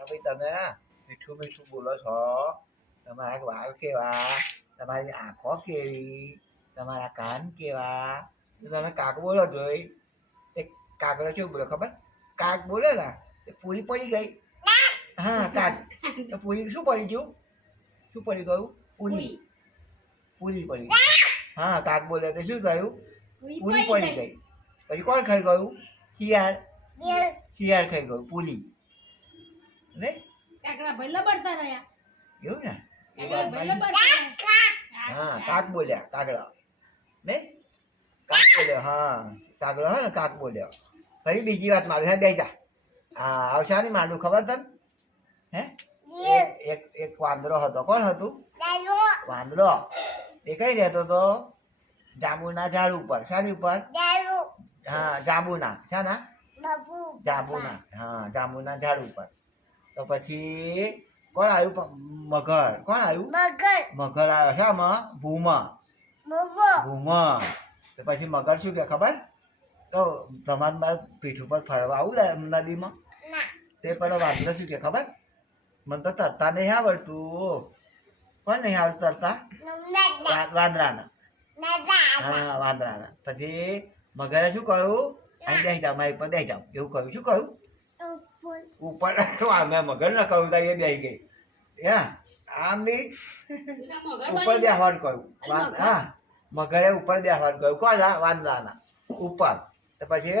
ભાઈ તમે મીઠું મીઠું બોલો છો, તમારા વાળ કેવા, તમારી આંખો કેવી, તમારા કાન કેવા, તમે કાક બોલો જોઈ. એક કાકડો શું બોલો ખબર? કાક બોલે ને એ પૂરી પડી ગઈ. હા કાક તો પૂરી શું પડી ગયું? શું પડી ગયું? પૂરી પૂરી પડી ગઈ. હા કાક બોલે તો શું થયું? પૂરી પડી ગઈ. પછી કોણ ખાઈ ગયું? શિયાળ. શિયાળ ખાઈ ગયું પૂરી. ને એવું ને હા કાક બોલ્યા કાગડા ને કાક બોલ્યો. હા કાગડો હે ને કાક બોલ્યો. ફરી બીજી વાત મારું હે બેજા. હા આવશે ને માંડું ખબર તને? હે એક એક વાંદરો હતો. કોણ હતું? વાંદરો. એ કઈ રહેતો હતો? જાંબુના ઝાડ ઉપર. શાની ઉપર? હા જાંબુના. શાના? જાંબુના. હા જાંબુના ઝાડ ઉપર. તો પછી કોણ આવ્યું? મગર. કોણ આવ્યું? મગર આવ્યો. શામાં? ભૂમાં. ભૂમાં. તો પછી મગર શું કે ખબર? તો તમારે મારે પીઠ ઉપર ફરવા આવું નદીમાં. તે પેલો વાંદરો શું કે ખબર? મને તો તરતા નહીં આવડતું. કોણ નહીં આવડતું તરતા? વાંદરાના. હા વાંદરાના. પછી મગરે શું કહ્યું? અહીં બેસી જાઓ મારી પર બેસી જાઓ એવું કહ્યું. શું કહ્યું? ઉપર. મેં મગર ના કહ્યું એ બેસી ગઈ. હા આમ બી ઉપર બેસવાનું કહ્યું. હા મગરે ઉપર બેસવાનું કહ્યું. કોણ? વાંદરાના ઉપર. તો પછી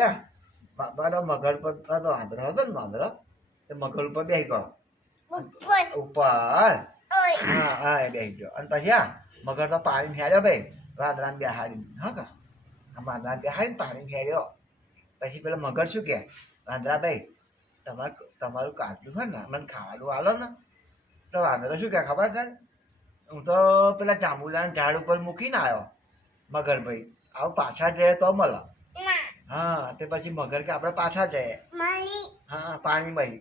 મગર પર વાંદરો હતો ને વાંદરો તો મગર ઉપર બેસી ગયો. ઉપર. હા હા એ બેસી ગયો. અને પછી મગર તો પાણી ફેર્યો ભાઈ વાંદરાને બેહાડીને. હા કા વાંદરાને બેહાડીને પાણી ફેર્યો. પછી પેલો મગર શું કહે? વાંદરા ભાઈ તમારું કાચું હોય ને મને ખાવાનું આલો ને. તો વાંદરો શું કહે ખબર છે? હું તો પેલા જાંબુલાના ઝાડ ઉપર મૂકીને આવ્યો મગરભાઈ. આવું પાછા જઈએ તો મળે. હા તે પછી મગર કે આપણે પાછા જઈએ. હા પાણીમાં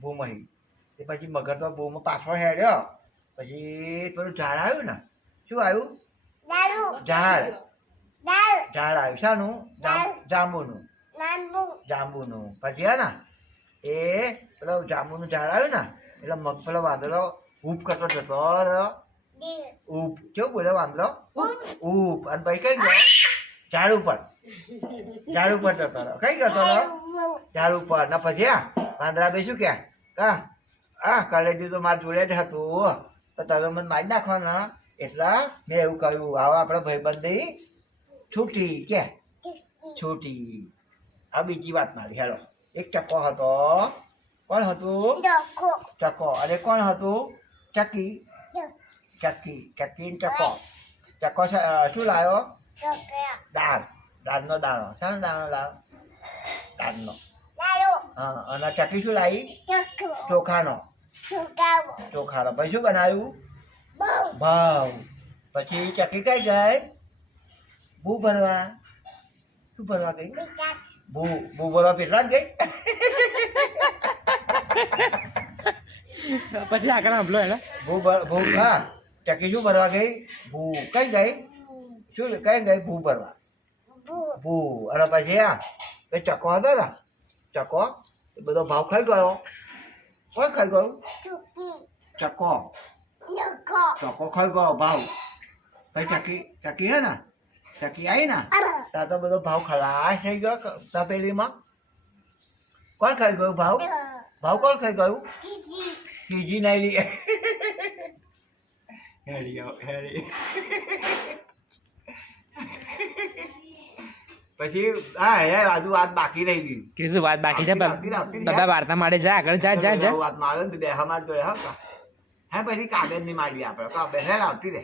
ભૂમાં. તે પછી મગર તો ભૂમાં પાછો હેડ્યો. પછી પેલું ઝાડ આવ્યું ને. શું આવ્યું? ઝાડ. ઝાડ આવ્યું. શાનું? જાંબુનું. જાંબુનું. પછી હે ને એ પેલો જાંબુનું ઝાડ આવ્યું ને એટલે પેલો વાંદરો ઊપ કરતો જતો. ઊપ કેવું બોલે વાંદરો? ઊપ. અને પછી કઈ ગયો? ઝાડ ઉપર. ઝાડ ઉપર જતો રહ્યો. કઈ જતો રહ્યો? ઝાડ ઉપર. ને પછી વાંદરા ભાઈ શું કે કલેજું તો મારા જોડે જ હતું તો તમે મને મારી નાખો ને એટલે મેં એવું કહ્યું. આવો આપણે ભાઈબંધી છૂટી કે છૂટી. આ બીજી વાત મારી. હેલો એક ચકો હતો. કોણ હતું? ચકો. અને કોણ હતું? ચકી. ચકી. ચકી ચકો. ચકો શું લાવ્યો? દાળ. દાળનો દાણો. શાનો દાણો લાવ્યો? દાળનો. હા અને ચકી શું લાવી? ચોખાનો. ચોખાનો. પછી શું બનાવ્યું? ભાવ. પછી ચકી કઈ જાય? ભૂ ભરવા. શું ભરવા ગઈ? ભૂ ભરવા પેટલા જ ગઈ. પછી આગળ સાંભળો એને. ભૂ હા ચકી શું ભરવા ગઈ? ભૂ. કઈ ગઈ? શું કઈ ગઈ? ભૂ ભરવા. ભૂ. અને પછી એ ચકો હતો ને ચકો એ બધો ભાવ ખાઈ ગયો. કોણ ખાઈ ગયું? ચકો. ચકો ખાઈ ગયો ભાવ. પછી ચકી હે ને ચકી આવી ને ત્યાં તો બધો ભાવ ખલાસ થઈ ગયો તપેલીમાં. કોણ ખાઈ ગયું ભાવ? ભાવ કોણ ખાઈ ગયું? સીજી નાઈ પછી હા હે આજુ વાત બાકી રહી ગઈ. કે શું વાત બાકી છે? બધા વાર્તા માટે જા આગળ જા. વાત મારે ને બે હમાર જોઈએ હા. હે પછી કાગળ ની મારી આપણે બે આવતી રે.